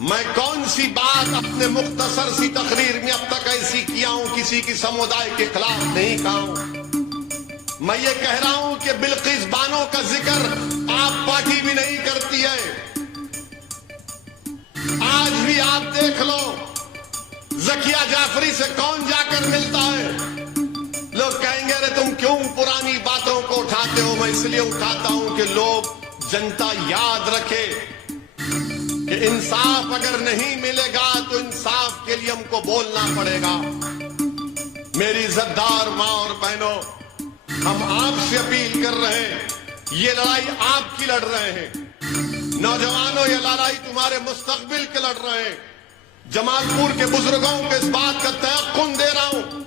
میں کون سی بات اپنے مختصر سی تقریر میں اب تک ایسی کیا ہوں کسی کی سمودائے کے خلاف نہیں کہا ہوں. میں یہ کہہ رہا ہوں کہ بلقیس بانو کا ذکر آپ پارٹی بھی نہیں کرتی ہے. آج بھی آپ دیکھ لو ذکیہ جعفری سے کون جا کر ملتا ہے. لوگ کہیں گے ارے تم کیوں پرانی باتوں کو اٹھاتے ہو. میں اس لیے اٹھاتا ہوں کہ لوگ جنتا یاد رکھے کہ انصاف اگر نہیں ملے گا تو انصاف کے لیے ہم کو بولنا پڑے گا. میری عزتدار ماں اور بہنوں، ہم آپ سے اپیل کر رہے ہیں، یہ لڑائی آپ کی لڑ رہے ہیں. نوجوانوں، یہ لڑائی تمہارے مستقبل کے لڑ رہے ہیں. جمال پور کے بزرگوں کو اس بات کا تیقن دے رہا ہوں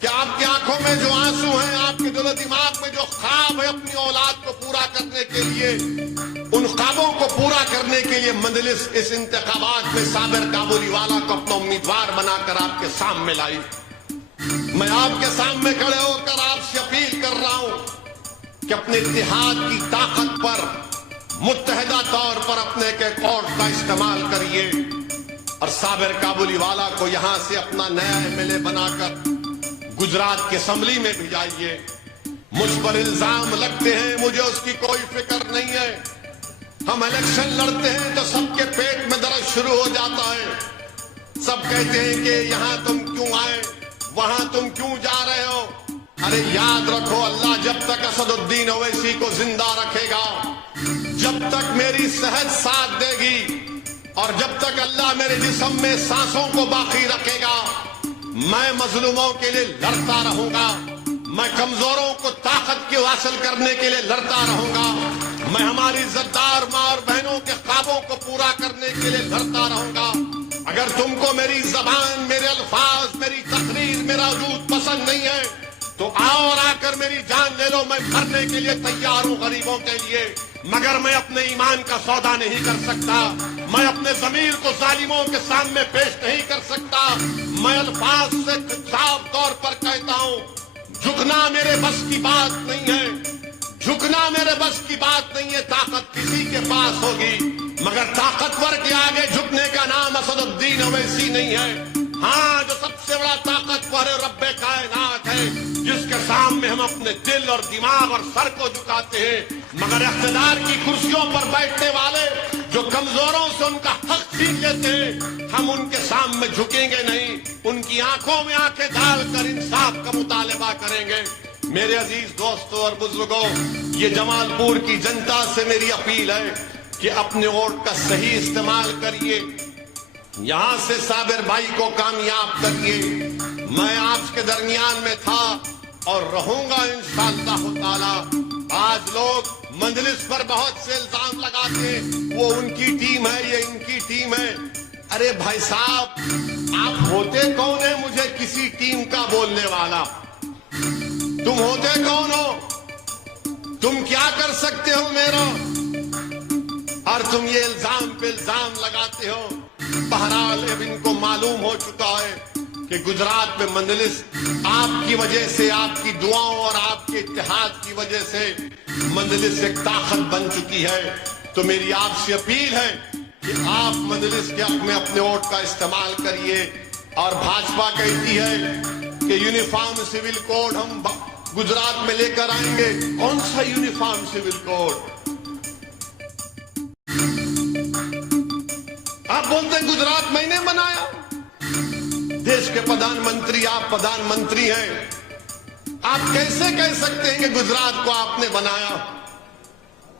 کہ آپ کی آنکھوں میں جو آنسو ہیں، آپ کے دل و دماغ میں جو خواب ہے اپنی اولاد کو پورا کرنے کے لیے، ان خوابوں کو پورا کرنے کے لیے مجلس اس انتخابات میں صابر کابلی والا کو اپنا امیدوار بنا کر آپ کے سامنے لائی. میں آپ کے سامنے کھڑے ہو کر آپ سے اپیل کر رہا ہوں کہ اپنے اتحاد کی طاقت پر متحدہ طور پر اپنے ایک ووٹ کا استعمال کریے اور صابر کابلی والا کو یہاں سے اپنا نیا MLA بنا کر گجرات کی اسمبلی میں بھیجائیے. مجھ پر الزام لگتے ہیں، مجھے اس کی کوئی فکر نہیں ہے. ہم الیکشن لڑتے ہیں تو سب کے پیٹ میں درد شروع ہو جاتا ہے. سب کہتے ہیں کہ یہاں تم کیوں آئے، وہاں تم کیوں جا رہے ہو. ارے یاد رکھو، اللہ جب تک اسد الدین اویسی کو زندہ رکھے گا، جب تک میری صحت ساتھ دے گی اور جب تک اللہ میرے جسم میں سانسوں کو باقی رکھے گا، میں مظلوموں کے لیے لڑتا رہوں گا. میں کمزوروں کو طاقت کی حاصل کرنے کے لیے لڑتا رہوں گا. میں ہماری عزتدار ماں اور بہنوں کے خوابوں کو پورا کرنے کے لیے لڑتا رہوں گا. اگر تم کو میری زبان، میرے الفاظ، میری تقریر، میرا وجود پسند نہیں ہے تو آؤ اور آ کر میری جان لے لو. میں مرنے کے لیے تیار ہوں غریبوں کے لیے، مگر میں اپنے ایمان کا سودا نہیں کر سکتا. میں اپنے ضمیر کو ظالموں کے سامنے پیش نہیں کر سکتا. میں الفاظ سے صاف طور پر کہتا ہوں، جھکنا میرے بس کی بات نہیں ہے. جھکنا میرے بس کی بات نہیں ہے. طاقت کسی کے پاس ہوگی، مگر طاقتور کے آگے جھکنے کا نام اسد الدین اویسی نہیں ہے. ہاں، جو سب سے بڑا طاقتور رب کائنات ہے، جس کے سامنے ہم اپنے دل اور دماغ اور سر کو جھکاتے ہیں. مگر اقتدار کی کرسیوں پر بیٹھنے والے جو کمزوروں سے ان کا حق چھین لیتے ہیں، ہم ان کے سامنے جھکیں گے نہیں. ان کی آنکھوں میں آنکھیں ڈال کر انصاف کا مطالبہ کریں گے. میرے عزیز دوستوں اور بزرگوں، یہ جمال پور کی جنتا سے میری اپیل ہے کہ اپنے ووٹ کا صحیح استعمال کریے. یہاں سے صابر بھائی کو کامیاب کریے. میں آپ کے درمیان میں تھا اور رہوں گا انشاءاللہ تعالی. آج لوگ مجلس پر بہت سے الزام لگاتے ہیں، وہ ان کی ٹیم ہے، یہ ان کی ٹیم ہے. ارے بھائی صاحب، آپ ہوتے کون ہیں مجھے کسی ٹیم کا بولنے والا؟ تم ہوتے کون ہو؟ تم کیا کر سکتے ہو میرا؟ اور تم یہ الزام پہ الزام لگاتے ہو. بہرحال اب ان کو معلوم ہو چکا ہے کہ گجرات میں مجلس آپ کی وجہ سے، آپ کی دعاؤں اور آپ کے اتحاد کی وجہ سے مجلس ایک طاقت بن چکی ہے. تو میری آپ سے اپیل ہے کہ آپ مجلس کے حق میں اپنے ووٹ کا استعمال کریے. اور بھاجپا کہتی ہے کہ یونیفارم سول کوڈ ہم گجرات میں لے کر آئیں گے. کون سا یونیفارم سول کوڈ؟ آپ بولتے ہیں گجرات میں نے بنایا. دیش کے پردھان منتری، آپ پردھان منتری ہیں، آپ کیسے کہہ سکتے ہیں کہ گجرات کو آپ نے بنایا؟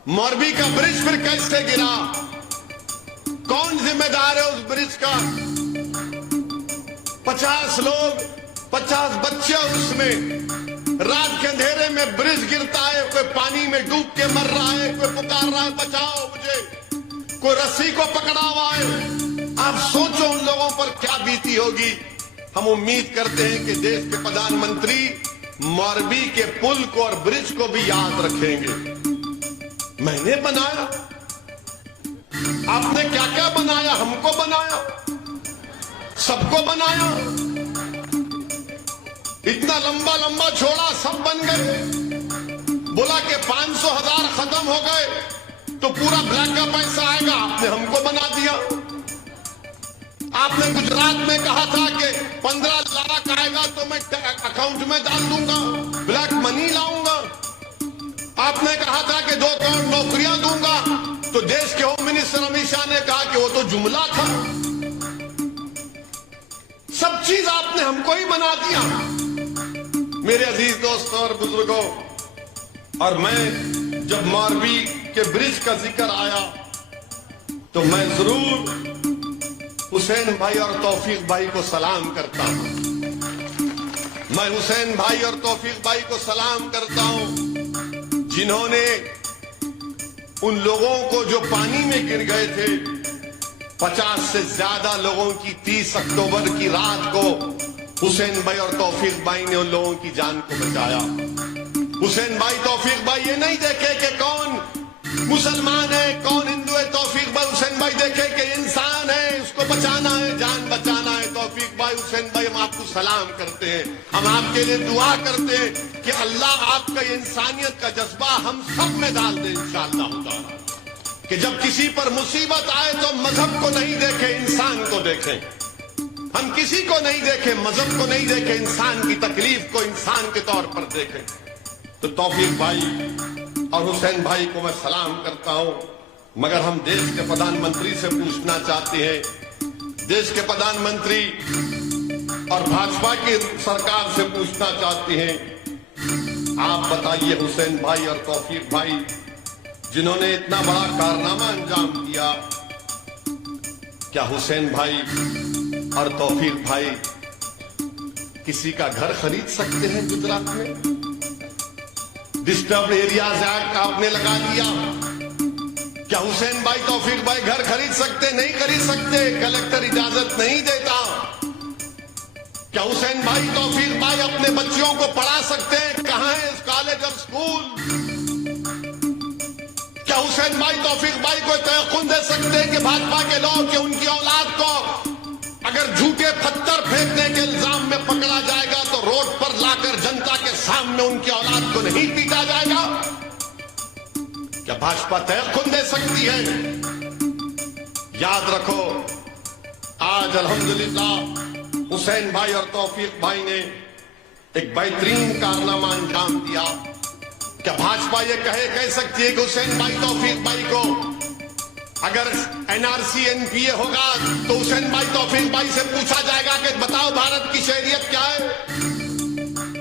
موربی کا برج پھر کیسے گرا؟ کون ذمہ دار ہے اس برج کا؟ 50 لوگ، 50 بچے اس میں. رات کے اندھیرے میں برج گرتا ہے، کوئی پانی میں ڈوب کے مر رہا ہے، کوئی پکار رہا ہے بچاؤ مجھے، کوئی رسی کو پکڑا ہوا ہے. آپ سوچو ان لوگوں پر کیا بیتی ہوگی. ہم امید کرتے ہیں کہ دیش کے پردھان منتری موربی کے پل کو اور برج کو بھی یاد رکھیں گے. میں نے بنایا؟ آپ نے کیا کیا بنایا؟ ہم کو بنایا، سب کو بنایا. اتنا لمبا لمبا چھوڑا، سب بن گئے. بولا کہ 500,000 ختم ہو گئے تو پورا بلیک کا پیسہ آئے گا، آپ نے ہم کو بنا دیا. آپ نے گجرات میں کہا تھا کہ 15 لاکھ آئے گا تو میں اکاؤنٹ میں ڈال دوں گا، بلیک منی لاؤں گا۔ آپ نے کہا تھا کہ 2 کروڑ نوکریاں دوں گا، تو دیش کے ہوم منسٹر امیت شاہ نے کہا کہ وہ تو جملہ تھا۔ سب چیز آپ نے ہم کو ہی بنا دیا۔ میرے عزیز دوستوں اور بزرگوں، اور میں جب ماروی کے برج کا ذکر آیا تو میں ضرور حسین بھائی اور توفیق بھائی کو سلام کرتا ہوں۔ میں حسین بھائی اور توفیق بھائی کو سلام کرتا ہوں جنہوں نے ان لوگوں کو جو پانی میں گر گئے تھے، 50 سے زیادہ لوگوں کی 30 اکتوبر کی رات کو حسین بھائی اور توفیق بھائی نے ان لوگوں کی جان کو بچایا۔ حسین بھائی توفیق بھائی یہ نہیں دیکھے کہ کون مسلمان ہے کون ہندو ہے، توفیق بھائی حسین بھائی دیکھے کہ انسان ہے، اس کو بچانا ہے، جان بچانا ہے۔ توفیق بھائی حسین بھائی ہم آپ کو سلام کرتے ہیں، ہم آپ کے لیے دعا کرتے ہیں کہ اللہ آپ کا یہ انسانیت کا جذبہ ہم سب میں ڈال دے انشاءاللہ تعالی، کہ جب کسی پر مصیبت آئے تو مذہب کو نہیں دیکھے، انسان کو دیکھیں۔ ہم کسی کو نہیں دیکھیں، مذہب کو نہیں دیکھیں، انسان کی تکلیف کو انسان کے طور پر دیکھیں۔ تو توفیق بھائی اور حسین بھائی کو میں سلام کرتا ہوں، مگر ہم دیش کے پردھان منتری سے پوچھنا چاہتے ہیں، دیش کے پردھان منتری اور بھاجپا کی سرکار سے پوچھنا چاہتے ہیں، آپ بتائیے حسین بھائی اور توفیق بھائی جنہوں نے اتنا بڑا کارنامہ انجام دیا، کیا حسین بھائی اور توفیق بھائی کسی کا گھر خرید سکتے ہیں گجرات میں؟ ڈسٹربڈ ایریاز ایکٹ آپ نے لگا دیا، کیا حسین بھائی توفیق بھائی گھر خرید سکتے؟ نہیں خرید سکتے، کلکٹر اجازت نہیں دیتا۔ کیا حسین بھائی توفیق بھائی اپنے بچیوں کو پڑھا سکتے ہیں؟ کہاں ہے اس کالج اور اسکول؟ کیا حسین بھائی توفیق بھائی کو تیقن دے سکتے ہیں کہ بھاجپا کے لوگ کہ ان کی اولاد کو اگر جھوٹے پتھر پھینکنے کے الزام میں پکڑا جائے گا تو روڈ پر لا کر جنتا کے سامنے ان کی اولاد کو نہیں پیٹا جائے گا؟ کیا بھاجپا تیقن دے سکتی ہے؟ یاد رکھو، آج الحمدللہ حسین بھائی اور توفیق بھائی نے ایک بہترین کارنامہ انجام دیا۔ کیا بھاجپا یہ کہہ سکتی ہے کہ حسین بھائی توفیق بھائی کو اگر NRC NPA ہوگا تو حسین بھائی توفیق بھائی سے پوچھا جائے گا کہ بتاؤ بھارت کی شہریت کیا ہے؟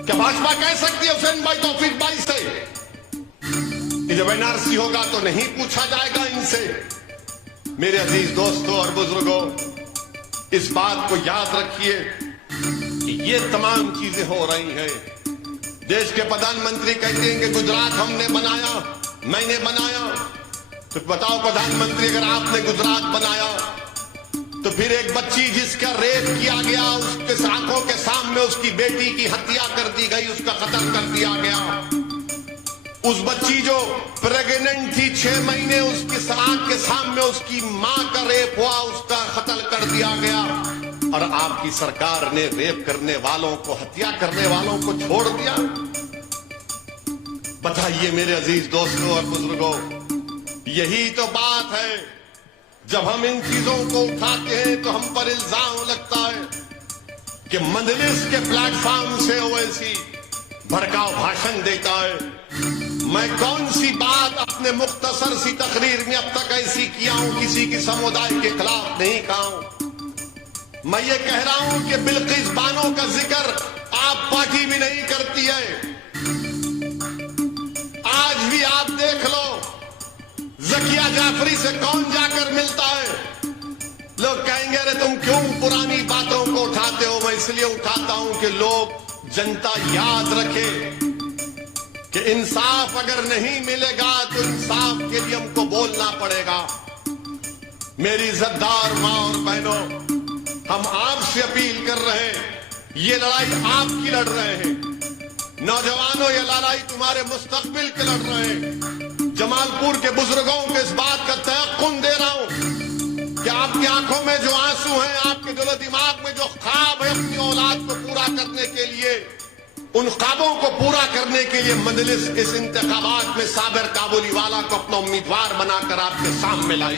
کیا بھاجپا کہہ سکتی ہے حسین بھائی توفیق بھائی سے کہ جب NRC ہوگا تو نہیں پوچھا جائے گا ان سے؟ میرے عزیز دوستوں اور بزرگوں، اس بات کو یاد رکھیے کہ یہ تمام چیزیں ہو رہی ہیں۔ دیش کے پردھان منتری کہتے ہیں کہ گجرات ہم نے بنایا، میں نے بنایا۔ تو بتاؤ پردھان منتری، اگر آپ نے گجرات بنایا تو پھر ایک بچی جس کا ریپ کیا گیا، اس کے آنکھوں کے سامنے اس کی بیٹی کی ہتیا کر دی گئی، اس کا قتل کر دیا گیا۔ اس بچی جو پریگننٹ تھی 6 مہینے، اس کی آنکھ کے سامنے اس کی ماں کا ریپ ہوا، اس کا قتل کر دیا گیا، اور آپ کی سرکار نے ریپ کرنے والوں کو، ہتیا کرنے والوں کو چھوڑ دیا۔ بتائیے میرے عزیز دوستوں اور بزرگوں، یہی تو بات ہے۔ جب ہم ان چیزوں کو اٹھاتے ہیں تو ہم پر الزام لگتا ہے کہ مجلس کے پلیٹ فارم سے اویسی بھڑکاؤ بھاشن دیتا ہے۔ میں کون سی بات اپنے مختصر سی تقریر میں اب تک ایسی کیا ہوں کسی کی سمودائے کے خلاف نہیں کہا ہوں؟ میں یہ کہہ رہا ہوں کہ بلقیس بانو کا ذکر آپ پارٹی بھی نہیں کرتی ہے۔ آج بھی آپ دیکھ لو، زکیہ جعفری سے کون جا کر ملتا ہے؟ لوگ کہیں گے ارے تم کیوں پرانی باتوں کو اٹھاتے ہو؟ میں اس لیے اٹھاتا ہوں کہ لوگ، جنتا یاد رکھے کہ انصاف اگر نہیں ملے گا تو انصاف کے لیے ہم کو بولنا پڑے گا۔ میری عزتدار ماں اور بہنوں، ہم آپ سے اپیل کر رہے ہیں، یہ لڑائی آپ کی لڑ رہے ہیں۔ نوجوانوں، یہ لڑائی تمہارے مستقبل کے لڑ رہے ہیں۔ جمال پور کے بزرگوں کو اس بات کا تیقن دے رہا ہوں کہ آپ کی آنکھوں میں جو آنسو ہیں، آپ کے دل و دماغ میں جو خواب ہے اپنی اولاد کو پورا کرنے کے لیے، ان خوابوں کو پورا کرنے کے لیے مجلس اس انتخابات میں صابر کابلی والا کو اپنا امیدوار بنا کر آپ کے سامنے لائی۔